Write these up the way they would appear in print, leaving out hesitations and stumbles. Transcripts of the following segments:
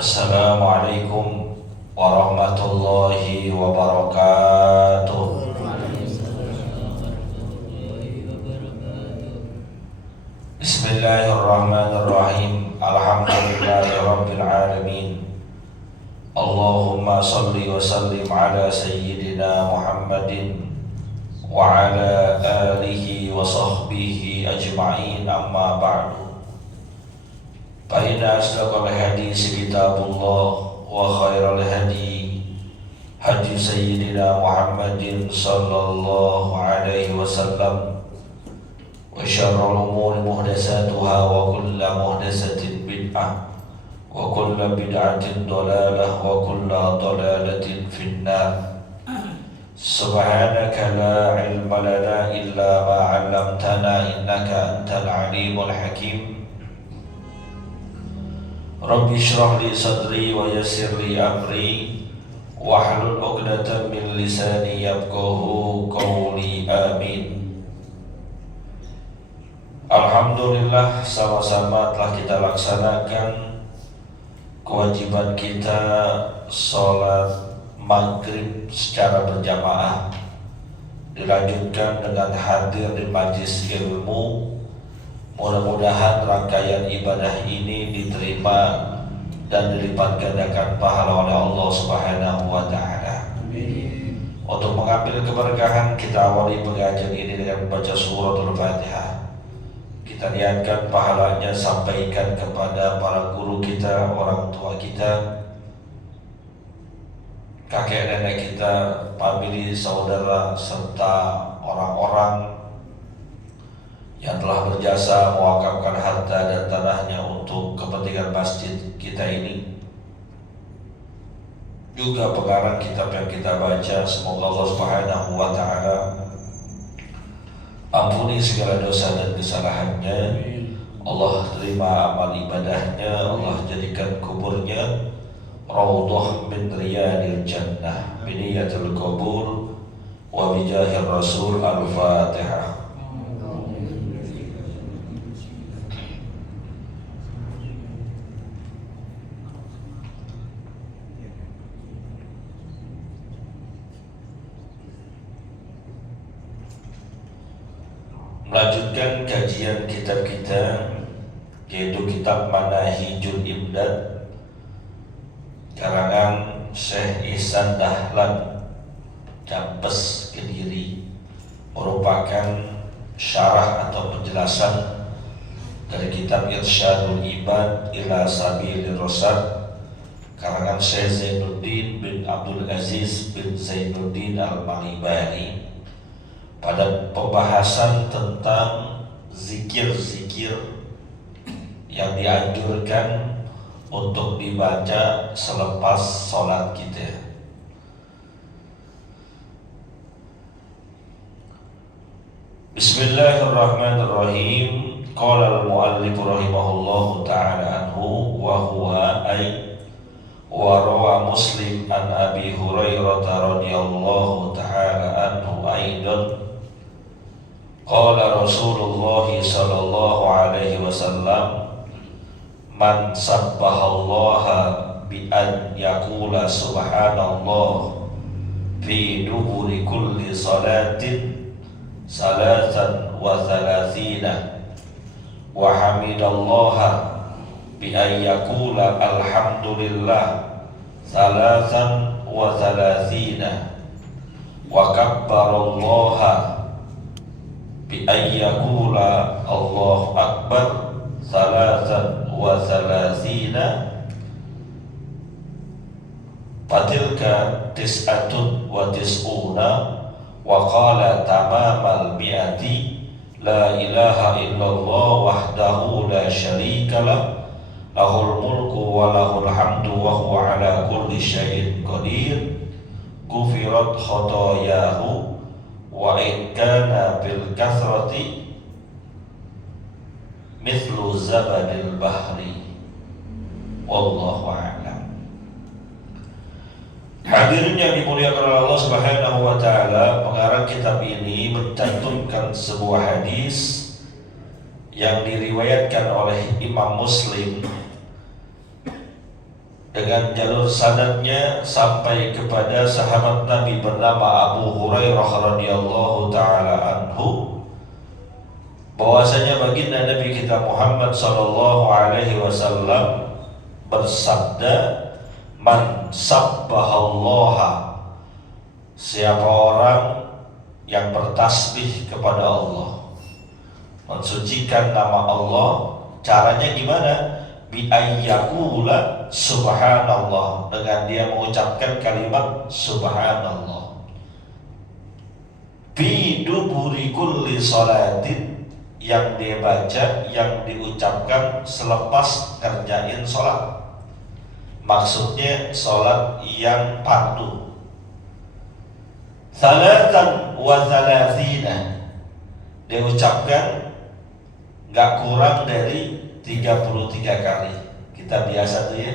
Assalamualaikum warahmatullahi wabarakatuh. Bismillahirrahmanirrahim. Alhamdulillahirabbil alamin. Allahumma salli wa sallim ala sayyidina Muhammadin wa ala alihi wa sahbihi ajma'in, amma ba'du. Fa inna asdaqal hadits kitabullah wa khairal hadi hadi sayyidina Muhammadin sallallahu alaihi wasallam, wa syarrul umuri muhdatsatuha wa kullu muhdatsatin bid'ah wa kullu bid'atin dhalalah wa kullu dhalalatin finnar. Subhanaka la ilma lana illa ma 'allamtana innaka antal alimul hakim. Rabbi shrah li sadri wa yassir li amri wahlul 'uqdatam min lisani yafqahu qawli, amin. Alhamdulillah, sama-sama telah kita laksanakan kewajiban kita sholat maghrib secara berjamaah, dilanjutkan dengan hadir di majlis ilmu. Mudah-mudahan rangkaian ibadah ini diterima dan dilipat gandakan pahala oleh Allah Subhanahu wa Ta'ala. Untuk mengambil keberkahan, kita awali pengajian ini dengan membaca suratul Fatihah. Kita niatkan pahalanya sampaikan kepada para guru kita, orang tua kita, kakek nenek kita, famili, saudara, serta orang-orang yang telah berjasa mewakafkan harta dan tanahnya untuk kepentingan masjid kita ini. Juga pengarang kitab yang kita baca, semoga Allah Subhanahu wa Ta'ala ampuni segala dosa dan kesalahannya. Allah terima amal ibadahnya. Allah jadikan kuburnya raudhah min riyadil jannah biniyatul qabul wa bijahir rasul. Al-Fatihah. Melanjutkan kajian kitab kita, yaitu kitab Manahijul Imdad karangan Syekh Ihsan Dahlan Dampes Kediri, merupakan syarah atau penjelasan dari kitab Irsyadul Ibad ila Sabilir Rasyad karangan Syekh Zainuddin bin Abdul Aziz bin Zainuddin Al-Malibari, pada pembahasan tentang zikir-zikir yang dianjurkan untuk dibaca selepas sholat kita. Bismillahirrahmanirrahim. Qala al-muallif rahimahullahu ta'ala anhu wa huwa ay wa rawa Muslim an Abi Hurairah radhiyallahu ta'ala anhu aidan qala Rasulullah sallallahu alaihi wasallam man sabbahallaha bi an yaqula subhanallah fi duburi kulli salatin salatan wa thalathina wa hamidallaha bi an yaqula alhamdulillah salatan wa thalathina wa kabbarallaha bi an yaqula Allahu akbar salatan wa thalathina fatilka tis'atun wa tis'una wa qala tamamal mi'ati la ilaha illallah wahdahu la syarika lah lahul mulku wa lahul hamdu wa huwa ala kulli syai'in qadir ghufirat khotoyahu wa in kana bil kathrati mithlu zabadil bahri wallahu a'lam. Hadirin yang dimuliakan oleh Allah Subhanahu wa Ta'ala, pengarang kitab ini mencantumkan sebuah hadis yang diriwayatkan oleh Imam Muslim dengan jalur sanadnya sampai kepada sahabat Nabi bernama Abu Hurairah radhiyallahu taala anhu, bahwasanya baginda Nabi kita Muhammad sallallahu alaihi wasallam bersabda, "Man sabbahallaha," siapa orang yang bertasbih kepada Allah, mensucikan nama Allah, caranya gimana? Bi ayyakula subhanallah, dengan dia mengucapkan kalimat subhanallah. Bi duburi kulli salatin, yang dia baca, yang diucapkan selepas ngerjain sholat. Maksudnya sholat yang fardu. Salatan wa thalathina, dia ucapkan gak kurang dari 33 kali. Kita biasa tuh ya,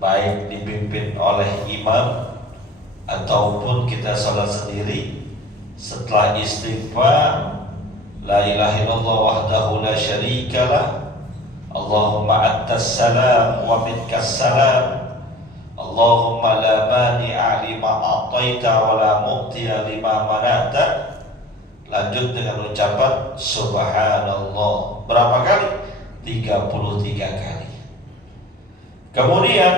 baik dipimpin oleh imam ataupun kita sholat sendiri, setelah istighfar, la ilaha illallah wahdahu la syarikalah, Allahumma antas salam wa minkas salam, Allahumma la mani'a lima a'taita wa la mu'tiya lima mana'ta. Lanjut dengan ucapan subhanallah. Berapa kali? 33 kali. Kemudian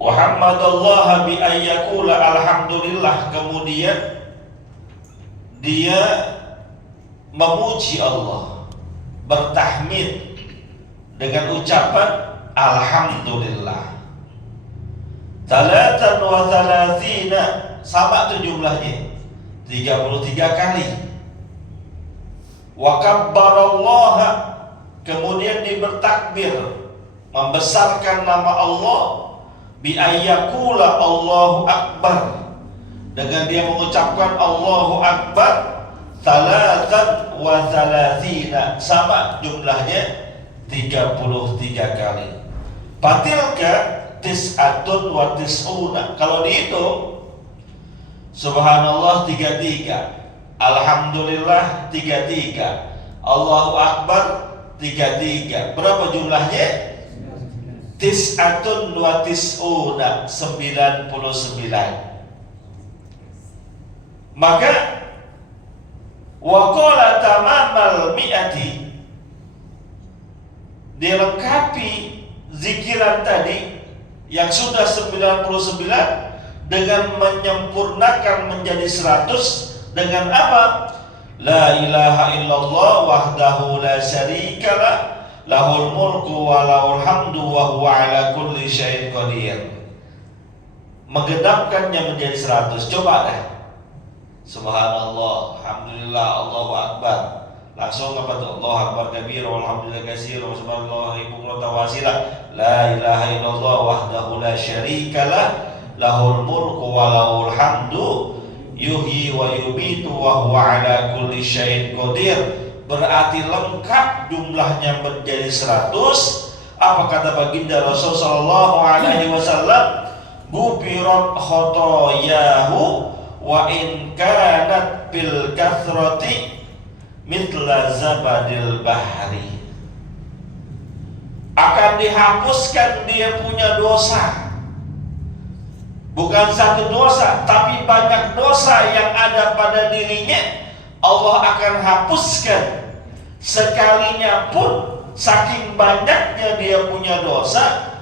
Muhammadallah bi ayyakula alhamdulillah, kemudian dia memuji Allah, bertahmid dengan ucapan alhamdulillah. Salatan wa thalathina, sama tuh jumlahnya 33 kali. Wa kabbarallaha, kemudian dia bertakbir, membesarkan nama Allah, bi ayyakula Allahu akbar, dengan dia mengucapkan Allahu akbar, salatan wa thalathina, sama jumlahnya 33 kali. Fatilka tis'atun wa tis'una, kalau dihitung subhanallah 33, alhamdulillah 33, Allahu akbar 33, berapa jumlahnya? Tis'atun wa tis'una, 99. Maka wa qala tamamal mi'ati, dilengkapi zikiran tadi yang sudah 99 dengan menyempurnakan menjadi 100 dengan apa? La ilaha illallah wahdahu la syarikalah, lahul mulku wa lahul hamdu wa huwa ala kulli syai'in qadir. Menggenapkannya menjadi 100. Coba deh. Subhanallah, alhamdulillah, Allahu akbar. Langsung apa tuh? Allahu akbar kabir, walhamdulillah katsir, wa subhanallahi bukratan wa asila. La ilaha illallah wahdahu la syarikalah, lahul mulku wa lahul hamdu, yuhyi wa yumitu wa huwa ala kulli syai'in qadir. Berarti lengkap jumlahnya menjadi 100. Apa kata baginda Rasul sallallahu alaihi wasallam? Gufirat khotoyahu wa in kanat bil kathrati mitla zabadil bahri. Akan dihapuskan dia punya dosa. Bukan satu dosa, tapi banyak dosa yang ada pada dirinya, Allah akan hapuskan. Sekalinya pun, saking banyaknya dia punya dosa,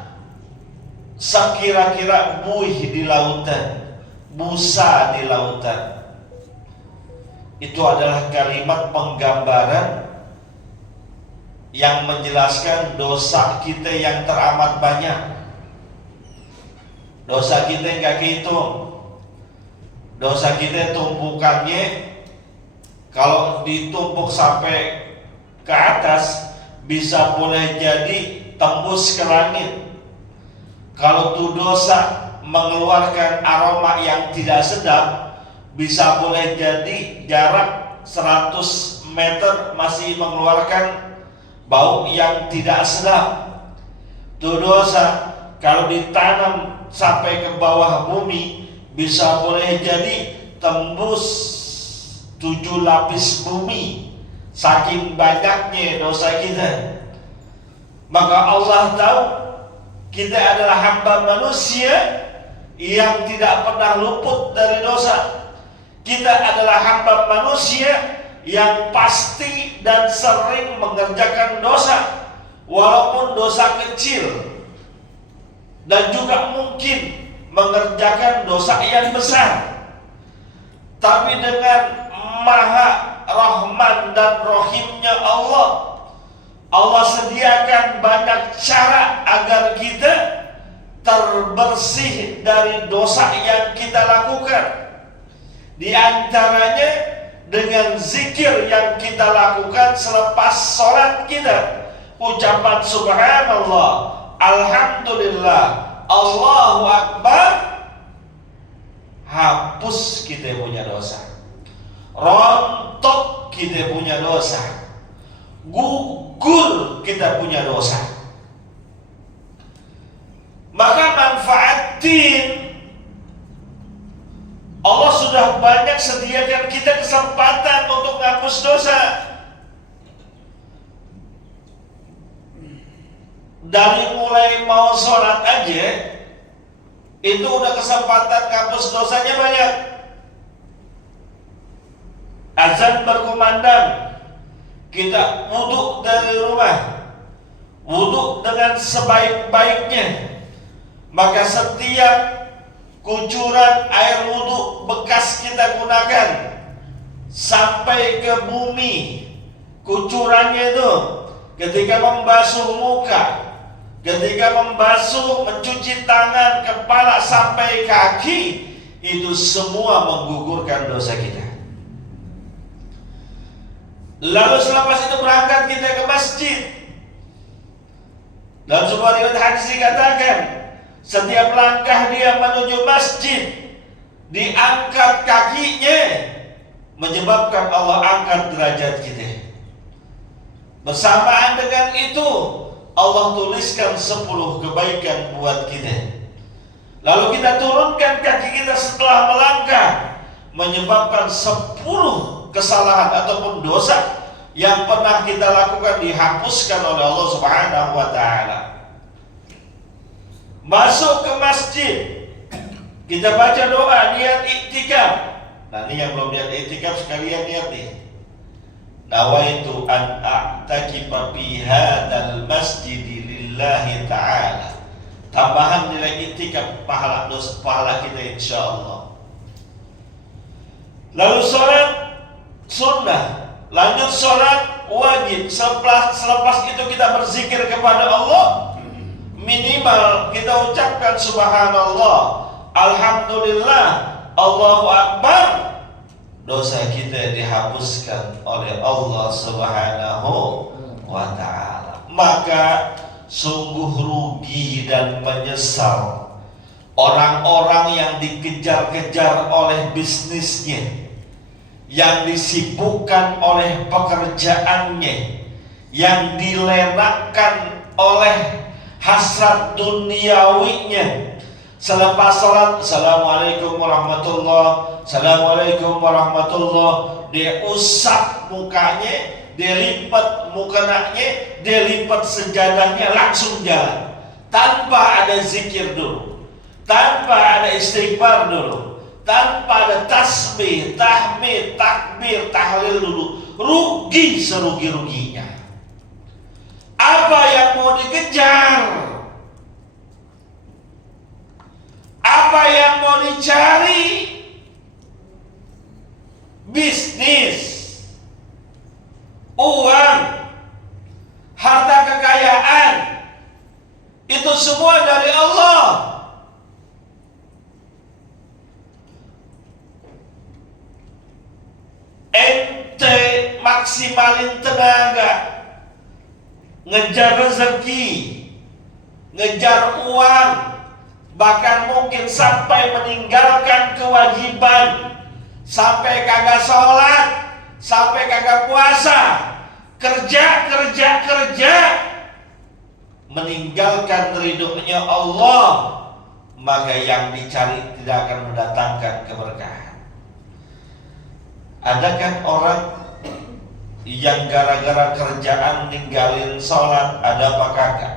sekira-kira buih di lautan, busa di lautan. Itu adalah kalimat penggambaran yang menjelaskan dosa kita yang teramat banyak. Dosa kita nggak kehitung. Dosa kita tumpukannya, kalau ditumpuk sampai ke atas, bisa boleh jadi tembus ke langit. Kalau tuh dosa mengeluarkan aroma yang tidak sedap, bisa boleh jadi jarak 100 meter masih mengeluarkan bau yang tidak sedap. Tuh dosa kalau ditanam sampai ke bawah bumi, bisa boleh jadi tembus 7 lapis bumi, saking banyaknya dosa kita. Maka Allah tahu kita adalah hamba manusia yang tidak pernah luput dari dosa. Kita adalah hamba manusia yang pasti dan sering mengerjakan dosa, walaupun dosa kecil, dan juga mungkin mengerjakan dosa yang besar. Tapi dengan Maha Rahman dan Rahimnya Allah, Allah sediakan banyak cara agar kita terbersih dari dosa yang kita lakukan. Di antaranya dengan zikir yang kita lakukan selepas sholat kita, ucapan subhanallah, alhamdulillah, Allahu Akbar, hapus kita punya dosa, rontok kita punya dosa, gugur kita punya dosa. Maka manfaatin, Allah sudah banyak sediakan kita kesempatan untuk menghapus dosa. Dari mulai mau sholat aja, itu udah kesempatan menghapus dosanya banyak. Azan berkumandang, kita wudhu dari rumah, wudhu dengan sebaik-baiknya, maka setiap kucuran air wudhu bekas kita gunakan sampai ke bumi, kucurannya itu ketika membasuh muka, ketika membasuh, mencuci tangan, kepala sampai kaki, itu semua menggugurkan dosa kita. Lalu selepas itu berangkat kita ke masjid. Dalam sebuah riwayat hadis dikatakan, setiap langkah dia menuju masjid, diangkat kakinya, menyebabkan Allah angkat derajat kita. Bersamaan dengan itu, Allah tuliskan 10 kebaikan buat kita. Lalu kita turunkan kaki kita setelah melangkah, menyebabkan 10 kesalahan ataupun dosa yang pernah kita lakukan dihapuskan oleh Allah Subhanahu wa Ta'ala. Masuk ke masjid, kita baca doa niat iktikaf. Nah, ini yang belum niat iktikaf sekalian niat nih. Nawaitu an a'takifa fi hadzal masjid lillahi ta'ala. Tambahan nilai iktikaf, pahala dosa pahala kita insyaallah. Lalu sholat sunnah, lanjut sholat wajib. Selepas itu kita berzikir kepada Allah. Minimal kita ucapkan subhanallah, alhamdulillah, Allahu Akbar. Dosa kita dihapuskan oleh Allah Subhanahu wa Ta'ala. Maka sungguh rugi dan menyesal orang-orang yang dikejar-kejar oleh bisnisnya, yang disibukkan oleh pekerjaannya, yang dilenakkan oleh hasrat duniawinya. Selepas sholat, assalamualaikum warahmatullah, assalamualaikum warahmatullah, dia usap mukanya, dia lipat mukenanya, dia lipat sejadahnya, langsung jalan tanpa ada zikir dulu, tanpa ada istighfar dulu, tanpa ada tasbih, tahmid, takbir, tahlil dulu. Rugi serugi-ruginya. Apa yang mau dikejar? Apa yang mau dicari? Bisnis, uang, harta kekayaan, itu semua dari Allah. Ente maksimalin tenaga, ngejar rezeki, ngejar uang, bahkan mungkin sampai meninggalkan kewajiban, sampai kagak sholat, sampai kagak puasa, kerja, meninggalkan ridhonya Allah, maka yang dicari tidak akan mendatangkan keberkahan. Ada kan orang yang gara-gara kerjaan ninggalin sholat, ada apa kagak?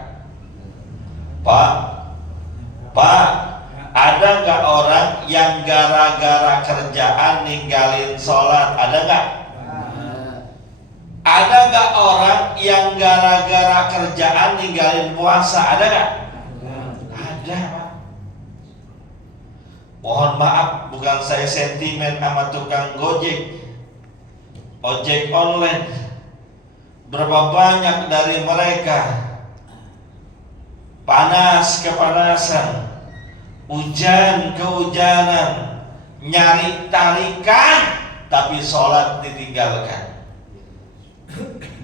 Pak, ada nggak orang yang gara-gara kerjaan ninggalin sholat? Ada nggak? Ada nggak orang yang gara-gara kerjaan ninggalin puasa? Ada nggak? Ada, Pak. Mohon maaf, bukan saya sentimen sama tukang ojek online. Berapa banyak dari mereka panas kepanasan, hujan kehujanan, nyari tarikan, tapi sholat ditinggalkan.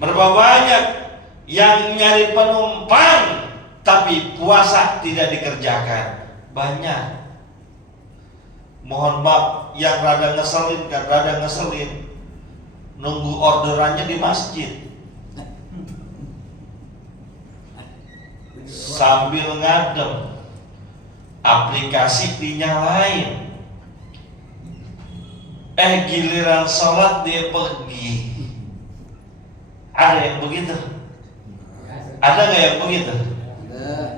Berapa banyak yang nyari penumpang, tapi puasa tidak dikerjakan. Banyak. Mohon maaf, yang rada ngeselin, nunggu orderannya di masjid sambil ngadem, aplikasi dinyalain, giliran sholat dia pergi. Ada yang begitu? Ada nggak yang begitu?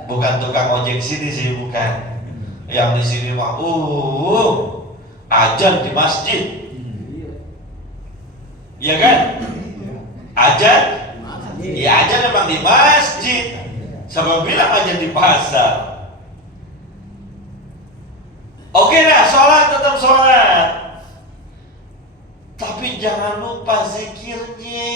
Bukan tukang ojek sini sih, bukan. Yang di sini mah azan di masjid, ya kan? Azan, ya azan memang di masjid. Siapa bilang azan di pasar? Oke lah, sholat tetap sholat, tapi jangan lupa zikirnya.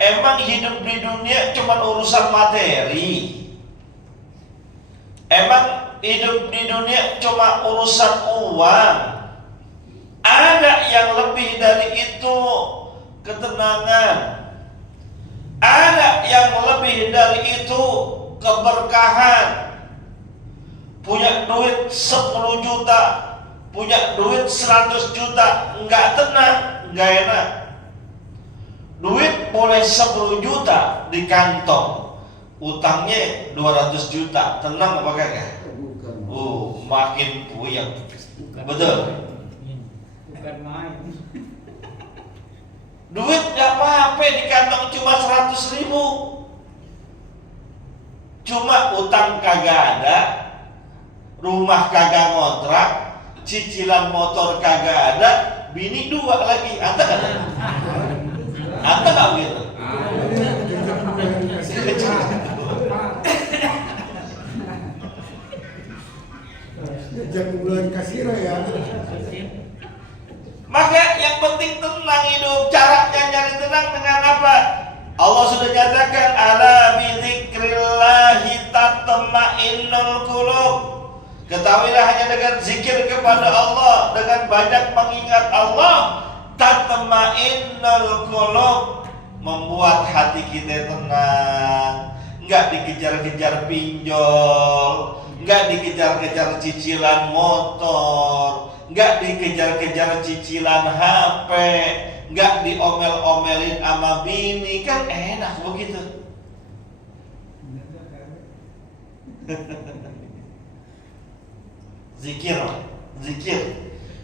Emang hidup di dunia cuma urusan materi? Emang hidup di dunia cuma urusan uang? Ada yang lebih dari itu, ketenangan. Ada yang lebih dari itu, keberkahan. Punya duit 10 juta, punya duit 100 juta, enggak tenang, enggak enak. Duit boleh 10 juta di kantong, utangnya 200 juta, tenang apa kagak? Makin puyeng. Betul? Bukan main. Duit gak apa-apa di kantong cuma 100 ribu, cuma utang kagak ada, rumah kagak ngontrak, cicilan motor kagak ada, bini 2 lagi. Anta gak begitu? Jangan bulan kasiro ya. Maka yang penting tenang hidup. Caranya nyari tenang dengan apa? Allah sudah nyatakan, ala bidzikrillahi tatma'innul qulub. Ketahuilah hanya dengan zikir kepada Allah, dengan banyak mengingat Allah, tatma'innul qulub, membuat hati kita tenang. Enggak dikejar-kejar pinjol, enggak dikejar-kejar cicilan motor, enggak dikejar-kejar cicilan HP, enggak diomel-omelin sama bini. Kan enak begitu. Zikir.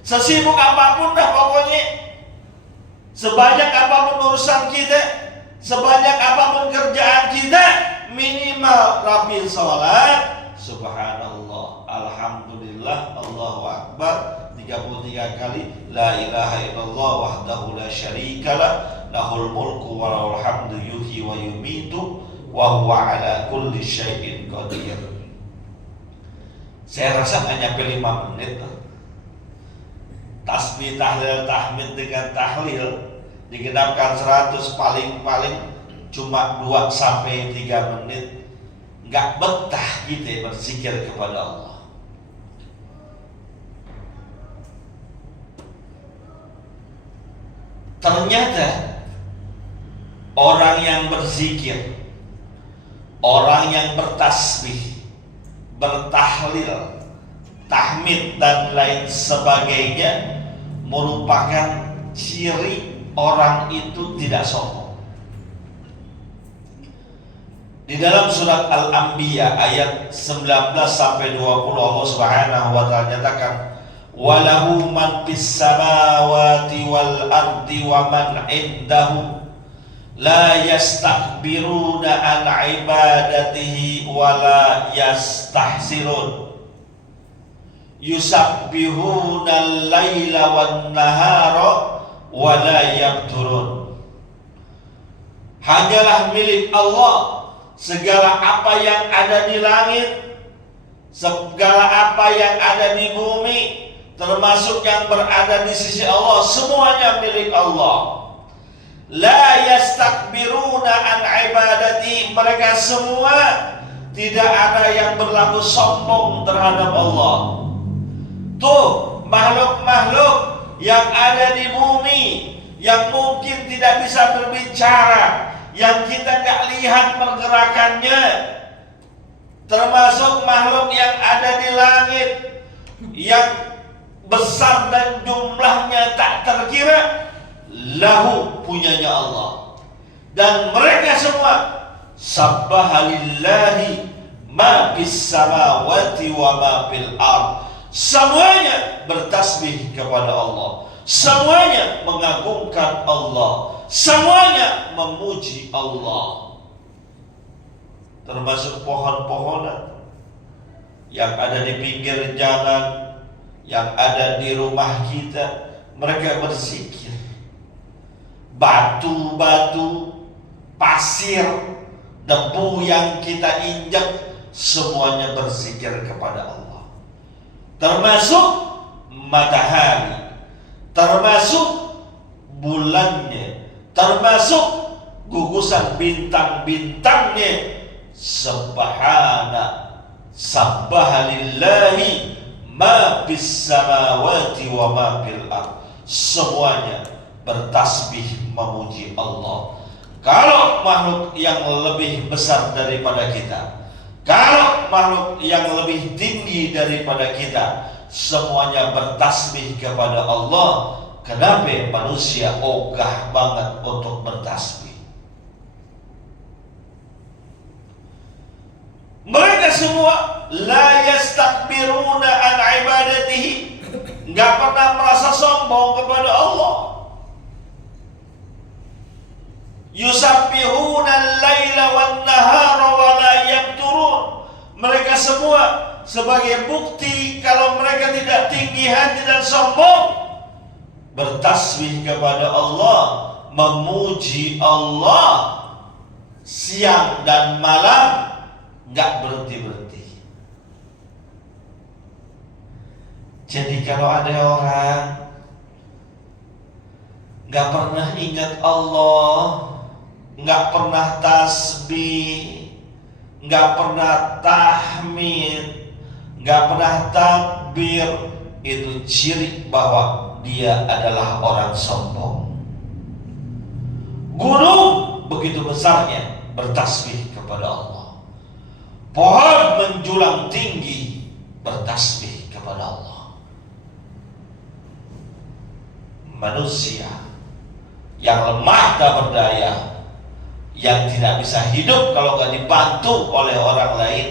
Sesibuk apapun dah pokoknya, sebanyak apapun urusan kita, sebanyak apapun kerjaan kita, minimal rapi sholat, subhanallah, alhamdulillah, Allahu akbar 33 kali, la ilaha illallah wahdahu la syarikalah, lahul mulku wa lahul hamdu yuhyi wa yumitu wa huwa ala kulli syai'in qadir. Saya rasa nggak nyampe 5 menit. Tasbih, tahlil, tahmid dengan tahlil digenapkan 100, paling-paling cuma 2-3 menit. Nggak betah kita berzikir kepada Allah. Ternyata orang yang berzikir, orang yang bertasbih, bertahlil, tahmid dan lain sebagainya merupakan ciri orang itu tidak sombong. Di dalam surat Al-Anbiya ayat 19-20 Allah Subhanahu wa taala nyatakan, walahu man fis samawati wal ardi wa man indahu la yastakbiruna an ibadatihi wa la yastahsirun yusabbihuna al-laila wan nahara wa la yabturun. Hanyalah milik Allah segala apa yang ada di langit, segala apa yang ada di bumi, termasuk yang berada di sisi Allah, semuanya milik Allah. La yastakbiruna an ibadati, mereka semua tidak ada yang berlaku sombong terhadap Allah. Tuh makhluk-makhluk yang ada di bumi, yang mungkin tidak bisa berbicara, yang kita nggak lihat pergerakannya, termasuk makhluk yang ada di langit, yang besar dan jumlahnya tak terkira, lahu, punyanya Allah. Dan mereka semua sabbaha lillahi ma bis samawati wa ma fil ard. Semuanya bertasbih kepada Allah, semuanya mengagungkan Allah, semuanya memuji Allah. Termasuk pohon-pohonan yang ada di pinggir jalan, yang ada di rumah kita, mereka berzikir. Batu-batu, pasir, debu yang kita injak, semuanya berzikir kepada Allah. Termasuk matahari, termasuk bulannya, termasuk gugusan bintang-bintangnya. Sabbaha lillahi ma bis samawati wa ma fil ard. Semuanya bertasbih memuji Allah. Kalau makhluk yang lebih besar daripada kita, kalau makhluk yang lebih tinggi daripada kita, semuanya bertasbih kepada Allah, kenapa manusia ogah banget untuk bertasbih? Mereka semua la yastakbiruna an ibadatihi, enggak pernah merasa sombong kepada Allah. Yusabbihuna al-laila wan nahara wa la yabturun. Mereka semua sebagai bukti kalau mereka tidak tinggi hati dan sombong, bertasbih kepada Allah, memuji Allah siang dan malam, nggak berhenti-berhenti. Jadi kalau ada orang nggak pernah ingat Allah, nggak pernah tasbih, nggak pernah tahmid, nggak pernah takbir, itu ciri bahwa dia adalah orang sombong. Gunung begitu besarnya bertasbih kepada Allah. Pohon menjulang tinggi bertasbih kepada Allah. Manusia yang lemah tak berdaya, yang tidak bisa hidup kalau gak dibantu oleh orang lain,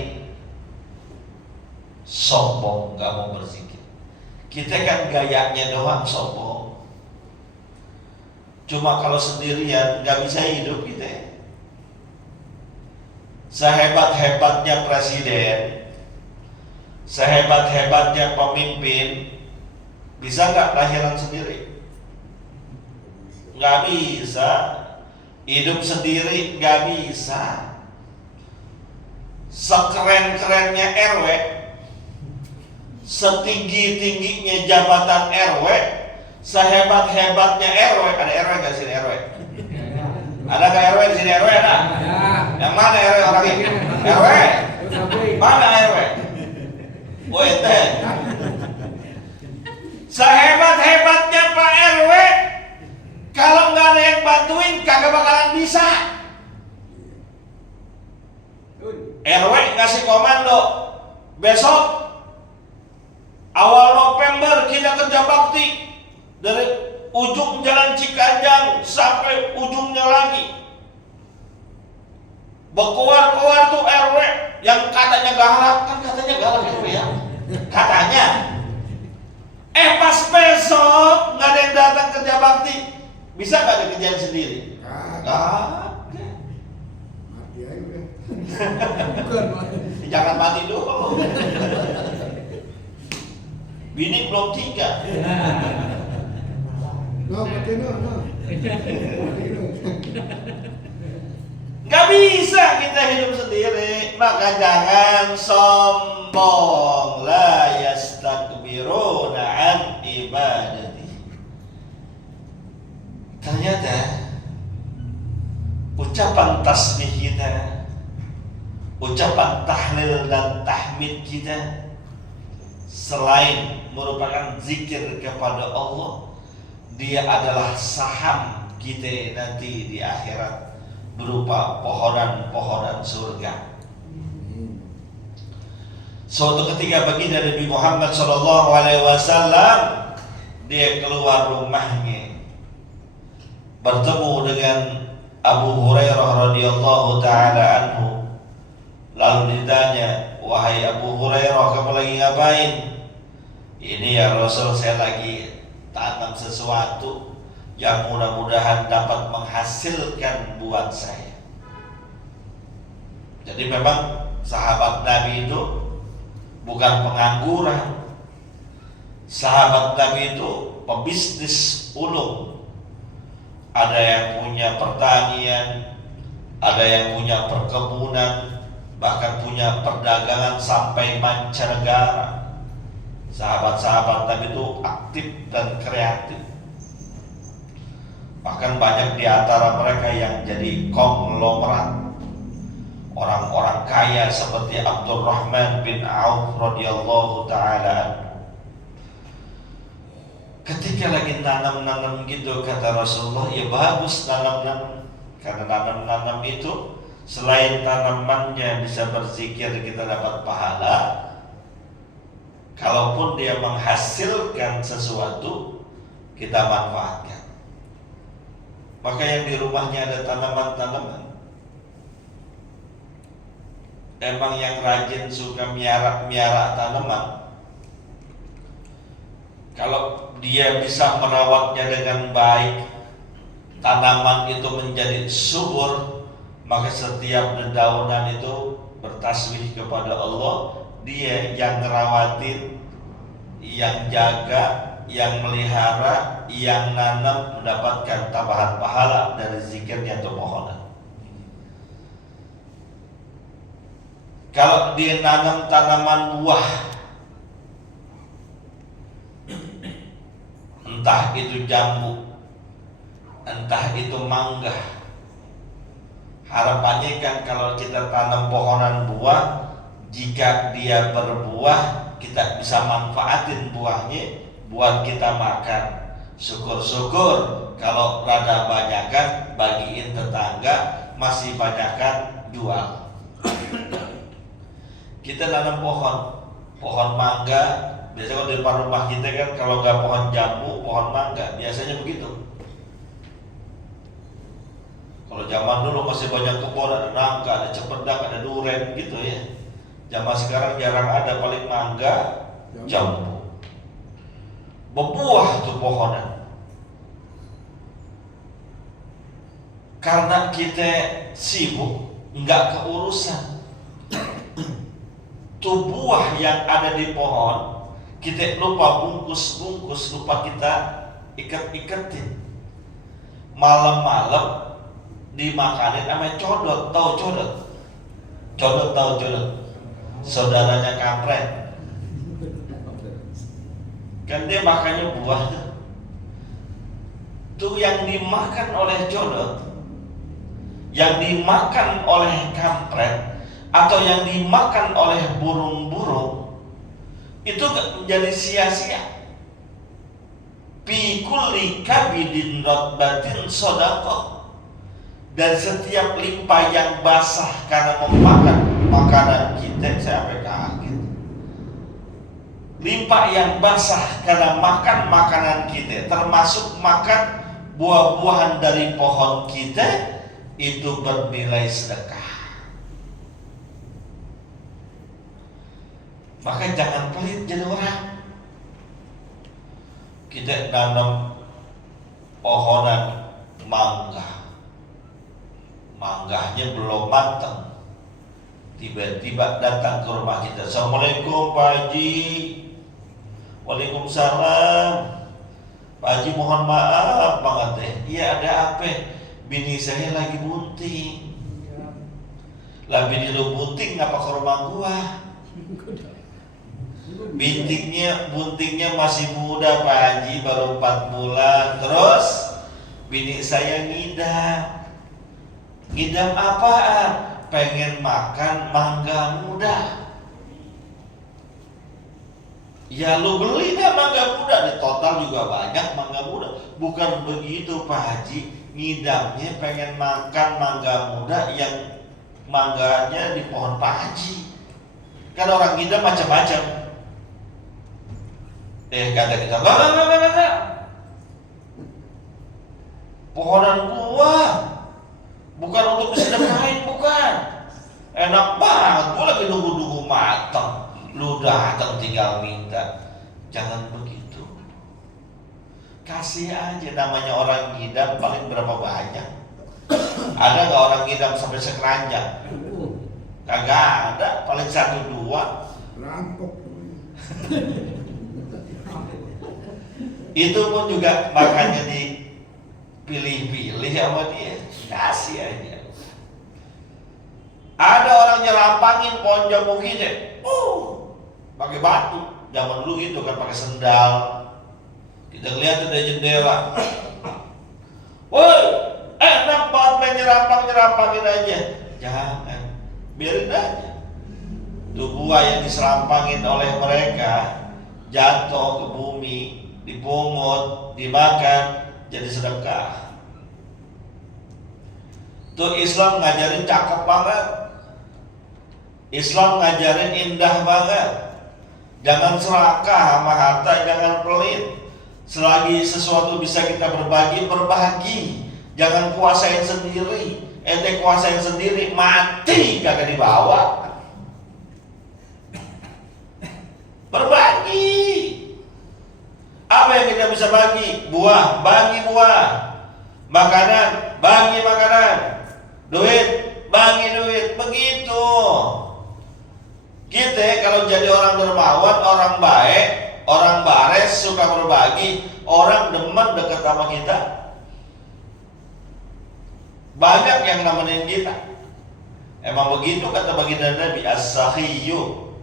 sombong, gak mau berzikir. Kita kan gayanya doang sombong. Cuma kalau sendirian gak bisa hidup kita. Sehebat-hebatnya presiden, sehebat-hebatnya pemimpin, bisa gak lahiran sendiri? Gak bisa. Hidup sendiri gak bisa. Sekeren-kerennya RW, setinggi-tingginya jabatan RW, sehebat-hebatnya RW. Ada RW gak sini RW? Ada gak RW di sini RW? Ada? Yang mana RW orangnya? RW? Mana RW? Oh ente. Sehebat-hebatnya Pak RW, kalau nggak ada yang bantuin kagak bakalan bisa. RW ngasih komando, besok awal November kita kerja bakti dari ujung jalan Cikanjang sampai ujungnya lagi. Berkuar-kuar tuh RW yang katanya galak, kan katanya galak RW ya, katanya. Pas besok nggak ada yang datang kerja bakti, bisa nggak ada kerjaan sendiri? Nggak. Mati aja udah. Bukan mati. Jangan mati dulu. Bini belum 3. No, mati no. Mati no. Gak bisa kita hidup sendiri, maka jangan sombong. La yastakbiruna an ibadati. Ternyata ucapan tasbih kita, ucapan tahlil dan tahmid kita, selain merupakan zikir kepada Allah, dia adalah saham kita nanti di akhirat berupa pohonan-pohonan surga. Suatu ketika baginda Nabi Muhammad SAW dia keluar rumahnya, bertemu dengan Abu Hurairah radhiyallahu taala anhu. Lalu ditanya, "Wahai Abu Hurairah, kamu lagi ngapain?" "Ini ya Rasul, saya lagi tanam sesuatu yang mudah-mudahan dapat menghasilkan buat saya." Jadi memang sahabat Nabi itu bukan pengangguran. Sahabat Nabi itu pebisnis ulung. Ada yang punya pertanian, ada yang punya perkebunan, bahkan punya perdagangan sampai mancanegara. Sahabat-sahabat Nabi itu aktif dan kreatif. Bahkan banyak di antara mereka yang jadi konglomerat, orang-orang kaya seperti Abdurrahman bin Auf radhiyallahu taala anhu. Ketika lagi nanam-nanam gitu, kata Rasulullah, ya bagus nanam-nanam, karena nanam-nanam itu selain tanamannya bisa berzikir, kita dapat pahala. Kalaupun dia menghasilkan sesuatu, kita manfaatkan. Maka yang di rumahnya ada tanaman-tanaman, emang yang rajin suka miara tanaman, kalau dia bisa merawatnya dengan baik, tanaman itu menjadi subur, maka setiap dedaunan itu bertasbih kepada Allah. Dia yang ngerawatin, yang jaga, yang melihara, yang nanam mendapatkan tambahan pahala dari zikirnya atau pohonan. Kalau dia nanam tanaman buah, entah itu jambu, entah itu mangga, harapannya kan kalau kita tanam pohonan buah, jika dia berbuah, kita bisa manfaatin buahnya buat kita makan. Syukur-syukur kalau rada banyakan bagiin tetangga, masih banyakan jual. Kita nanam pohon mangga. Biasanya kalau di depan rumah kita kan, kalau nggak pohon jambu, pohon mangga, biasanya begitu. Kalau zaman dulu masih banyak kebun, ada nangka, ada cempedak, ada duren gitu ya. Zaman sekarang jarang ada, paling mangga, jambu. Berbuah tuh pohonan. Karena kita sibuk, nggak keurusan. Tuh buah yang ada di pohon, kita lupa bungkus-bungkus, lupa kita ikat-ikatin. Malam-malam dimakanin sama codot. Tahu codot? Codot tahu codot? Saudaranya kampret. Kan dia makannya buah tuh yang dimakan oleh codot, yang dimakan oleh kampret, atau yang dimakan oleh burung-burung, itu menjadi sia-sia. Fi kulli kabidin ratbatin shadaqah. Dan setiap limpah yang basah karena memakan makanan kita, sampai kaget. Limpah yang basah karena makan makanan kita, termasuk makan buah-buahan dari pohon kita, itu bernilai sedekah. Maka jangan pelit jadi orang. kita nanam pohonan mangga, mangganya belum matang, tiba-tiba datang ke rumah kita, Assalamualaikum Pak Haji. Waalaikumsalam Pak Haji, mohon maaf banget deh. Iya, ada apa? Bini saya lagi bunting. Lah bini lu bunting ngapa ke rumah gua? Buntingnya masih muda Pak Haji, baru 4 bulan. Terus bini saya ngidam. Ngidam apaan? Pengen makan mangga muda. Ya lu beli dah mangga muda, di total juga banyak mangga muda. Bukan begitu Pak Haji, ngidamnya pengen makan mangga muda yang mangganya di pohon Pak Haji. Kan orang ngidam macam-macam. Kata kita, enggak. Pohonan gua bukan untuk disedekahin, bukan. Enak banget, gua lagi nunggu-nunggu matang. Lu datang tinggal minta. Jangan begitu. Kasih aja, namanya orang ngidam paling berapa banyak. Ada gak orang ngidam sampai sekeranjang? Kagak ada, paling 1-2. Rampok. Itu pun juga makanya dipilih-pilih sama dia. Kasih aja. Ada orang nyerampangin pohon jambu gede, pakai batu. Zaman dulu gitu kan, pakai sendal. Kita lihat dari jendela. Woi, enak banget main nyerampangin aja. Jangan, biarin aja. Tuh buah yang diserampangin oleh mereka jatuh ke bumi, dipungut, dimakan, jadi sedekah. Tuh Islam ngajarin cakep banget. Islam ngajarin indah banget. Jangan serakah sama harta, jangan pelit. Selagi sesuatu bisa kita berbagi, berbagi. Jangan kuasain sendiri. Ente kuasain sendiri, mati kagak dibawa. Berbagi. Apa yang kita bisa bagi? Buah, bagi buah. Makanan, bagi makanan. Duit, bagi duit. Begitu. Kita kalau jadi orang dermawan, orang baik, orang bares, suka berbagi, orang demen dekat sama kita. Banyak yang nemenin kita. Emang begitu kata baginda Nabi, as-sakhiyyu,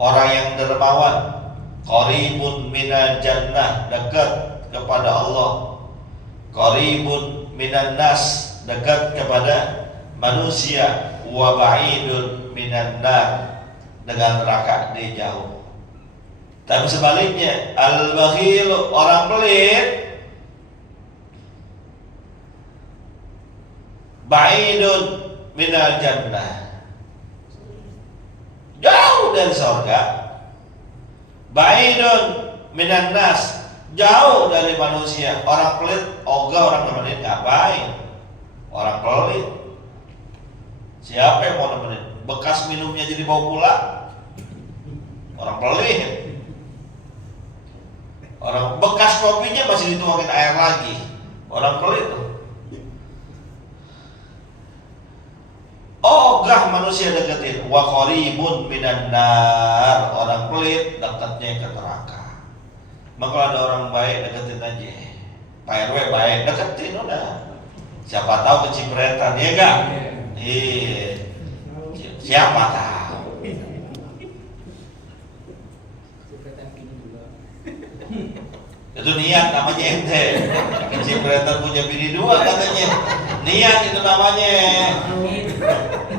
orang yang dermawan, qaribun minal jannah, dekat kepada Allah. Qaribun minan nas, dekat kepada manusia. Wa ba'idun minan nar, dengan neraka dia jauh. Tapi sebaliknya, al-bakhil, orang pelit, ba'idun minal jannah, jauh dari surga. Ba'idun minan nas, jauh dari manusia. Orang pelit, ogah orang nemenin, ngapain? Orang pelit. Siapa yang mau nemenin? Bekas minumnya jadi bau pula. Orang pelit. Orang bekas kopinya masih dituangin air lagi. Orang pelit tuh. Ogah manusia deketin. Wa qaribun minan nar, orang pelit dekatnya ke neraka. Maka kalau ada orang baik deketin aja. Pak RW baik, deketin udah. Siapa tahu kecipretan, ya enggak? Iya. Siapa tahu. Itu niat namanya ente. Kecipretan punya bini 2 katanya. Niat itu namanya.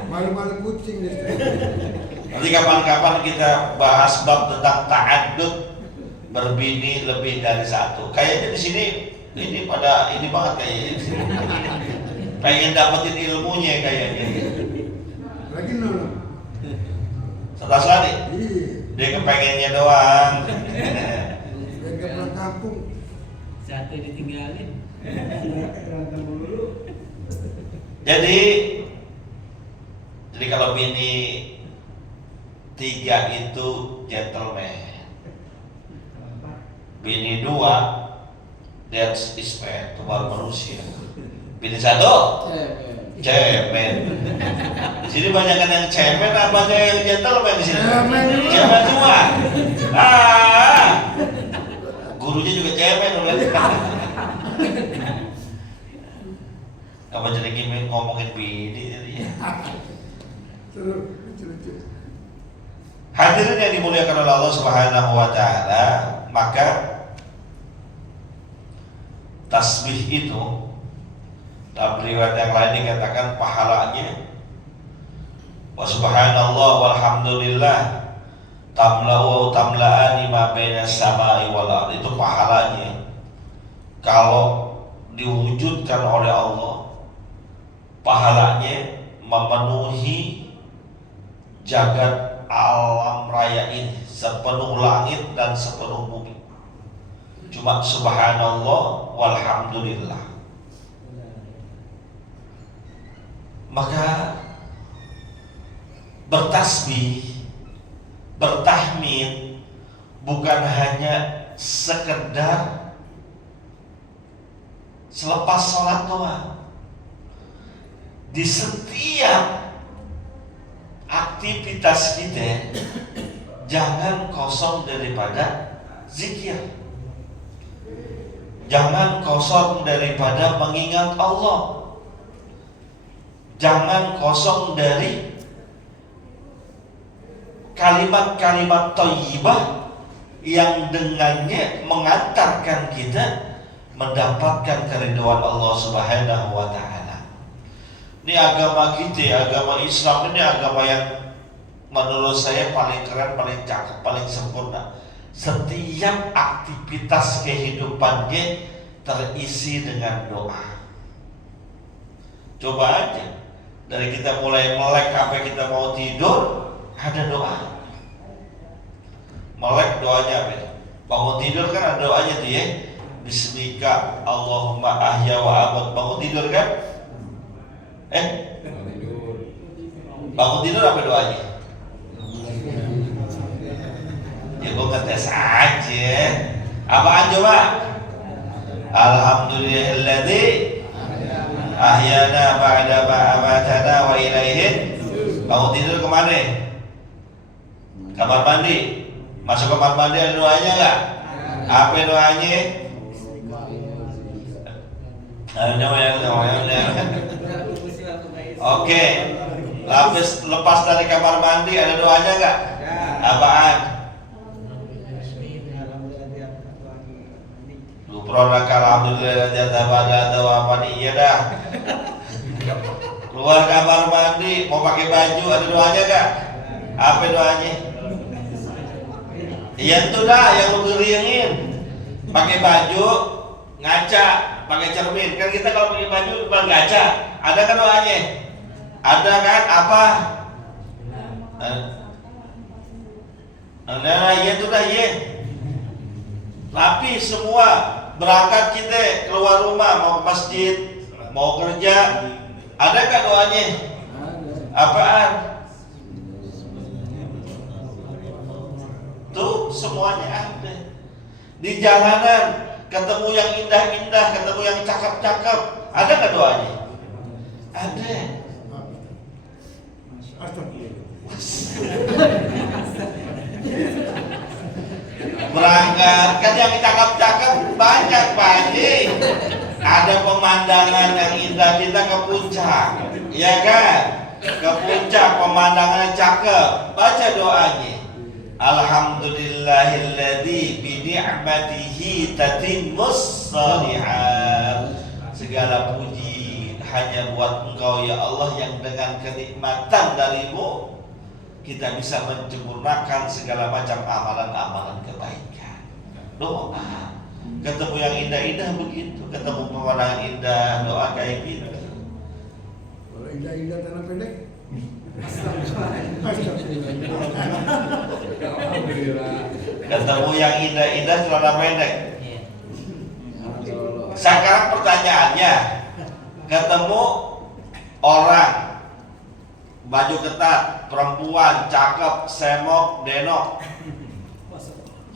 Malu-malu kucing deh. Nanti kapan-kapan kita bahas bab tentang ta'addud, berbini lebih dari 1. Kayaknya di sini ini pada ini banget kayaknya. Pengen dapetin ilmunya kayaknya. Lagi nol. Setas lagi. Iya. Dia kepengennya doang. Mereka pulang kampung. Satu ditinggalin. Jadi kalau bini 3 itu gentleman. Bini 2 That's is man, itu baru manusia. Pilih satu, cemen. Di sini banyak kan yang cemen, apa yang gentleman di sini? Cemen semua. Gurunya juga cemen udah. Apa jadi gimmick ngomongin bini jadi ya? Seru, lucu. Hadirin yang dimuliakan oleh Allah Subhanahu wa taala, maka tasbih itu dalam riwayat yang lain dikatakan pahalanya wa subhanallah walhamdulillah tamla'u tamla'ani ma baina samai wal ardh, itu pahalanya kalau diwujudkan oleh Allah, pahalanya memenuhi jagat alam raya ini, sepenuh langit dan sepenuh bumi. Cuma subhanallah walhamdulillah. Maka bertasbih, bertahmid bukan hanya sekedar selepas sholat doang. Di setiap aktivitas kita jangan kosong daripada zikir. Jangan kosong daripada mengingat Allah. Jangan kosong dari kalimat-kalimat thayyibah yang dengannya mengantarkan kita mendapatkan keridhaan Allah Subhanahu wa taala. Ini agama kita, agama Islam ini agama yang menurut saya paling keren, paling cakep, paling sempurna. Setiap aktivitas kehidupannya terisi dengan doa. Coba aja dari kita mulai melek sampai kita mau tidur ada doa. Melek doanya apa? Bangun tidur kan ada doanya tuh ya. Bismika Allahumma ahya wa amut. Bangun tidur kan? Bangun tidur apa doanya? Ya gue ngetes aja. Apaan coba? Alhamdulillahilladzi ahyana ba'da ma amatana wa ilaihin. Bangun tidur kemana? Kamar mandi. Masuk kamar mandi ada doanya enggak? Apa doanya? Oke. Lepas dari kamar mandi ada doanya enggak? Apaan? Lupronaka alhamdulillah jatabada atau apa nih? Iya dah. Keluar kamar mandi mau pakai baju ada doanya enggak? Apa doanya? Iya itu dah yang lu geringin. Pakai baju ngaca, pakai cermin. Kan kita kalau pakai baju bukan ngaca, ada kan doanya? Ada kan apa? Nah, iya itu dah iya. Tapi semua berangkat kita keluar rumah mau ke masjid, mau kerja, ada kan doanya? Apaan? Tuh semuanya ada. Di jalanan ketemu yang indah-indah, ketemu yang cakep-cakep, ada nggak doanya? Ada. Berangkat kan yang cakep-cakep banyak Pak Haji. Ada pemandangan yang indah, kita ke puncak, ya kan? Ke puncak pemandangannya cakep, baca doanya. Alhamdulillahilladzi bi ni'matihi tatimmus shalihat. Segala puji hanya buat Engkau ya Allah, yang dengan kenikmatan darimu kita bisa menyempurnakan segala macam amalan-amalan kebaikan. Doa. Ketemu yang indah-indah begitu, ketemu pemandangan indah, doa kayak gitu. Kalau indah-indah tanah pendek, ketemu yang indah-indah celana pendek. Sekarang pertanyaannya, ketemu orang baju ketat, perempuan cakep, semok, denok,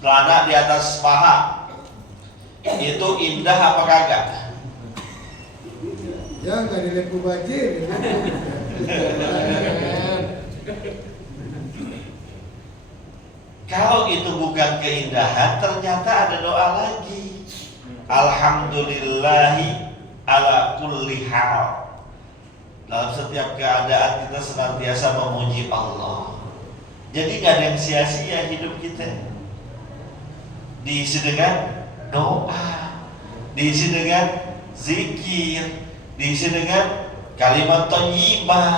celana di atas paha, itu indah apa kagak? Ya nggak dilihat mubazir. Kalau itu bukan keindahan, ternyata ada doa lagi. Alhamdulillahi ala kulli hal. Dalam setiap keadaan kita senantiasa memuji Allah. Jadi nggak ada yang sia-sia hidup kita. Diisi dengan doa, diisi dengan zikir, diisi dengan kalimat thayyibah,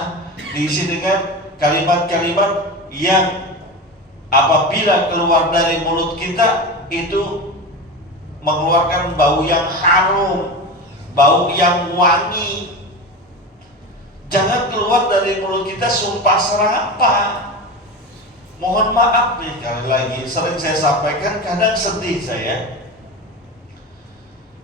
diisi dengan kalimat-kalimat yang apabila keluar dari mulut kita itu mengeluarkan bau yang harum, bau yang wangi. Jangan keluar dari mulut kita sumpah serapah. Mohon maaf nih, kali lagi sering saya sampaikan, kadang sedih saya.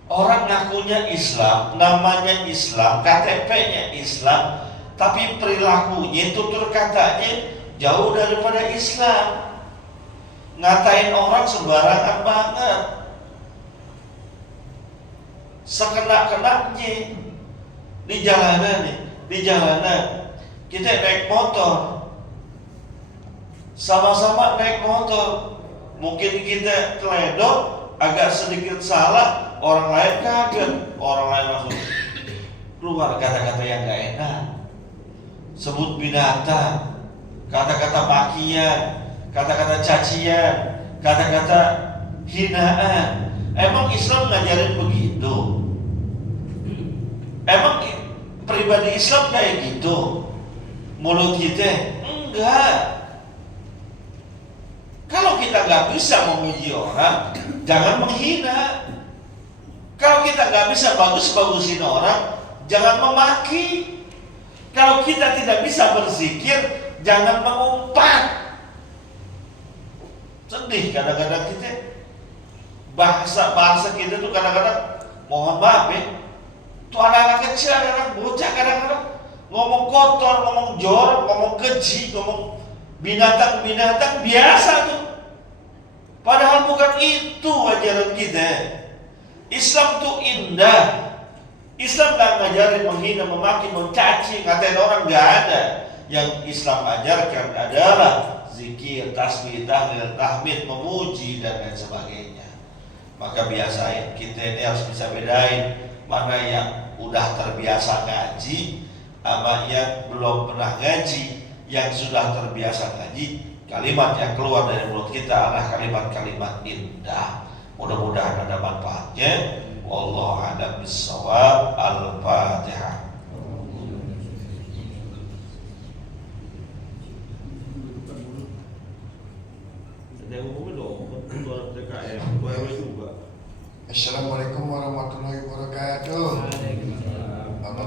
Orang ngakunya Islam, namanya Islam, KTP-nya Islam, tapi perilakunya, tutur katanya jauh daripada Islam. Ngatain orang sembarangan banget, sekena-kenanya di jalanan nih, di jalanan kita naik motor, sama-sama naik motor, mungkin kita teledor agak sedikit salah, orang lain kaget, orang lain langsung keluar kata-kata yang gak enak, sebut binatang, kata-kata makian, kata-kata cacian, kata-kata hinaan. Emang Islam ngajarin begitu? Emang pribadi Islam kayak gitu? Mulut kita? Enggak. Kalau kita nggak bisa memuji orang, jangan menghina. Kalau kita nggak bisa bagus-bagusin orang, jangan memaki. Kalau kita tidak bisa berzikir, jangan mengumpat. Sedih kadang-kadang kita, bahasa kita tuh kadang-kadang, mohon maaf ya, tuh anak-anak kecil, anak-anak bocah kadang-kadang ngomong kotor, ngomong jorok, ngomong keji, ngomong binatang-binatang biasa tuh. Padahal bukan itu ajaran kita. Islam tuh indah. Islam gak ngajarin menghina, memaki, mencaci, ngatain orang, gak ada. Yang Islam ajarkan adalah zikir, tasbih, tahlil, tahmid, memuji dan lain sebagainya. Maka biasain, kita ini harus bisa bedain mana yang udah terbiasa ngaji sama yang belum pernah ngaji. Yang sudah terbiasa ngaji, kalimat yang keluar dari mulut kita adalah kalimat-kalimat indah. Mudah-mudahan ada manfaatnya. Wallahu a'lam bishawab. Al-Fatihah. Assalamualaikum warahmatullahi wabarakatuh.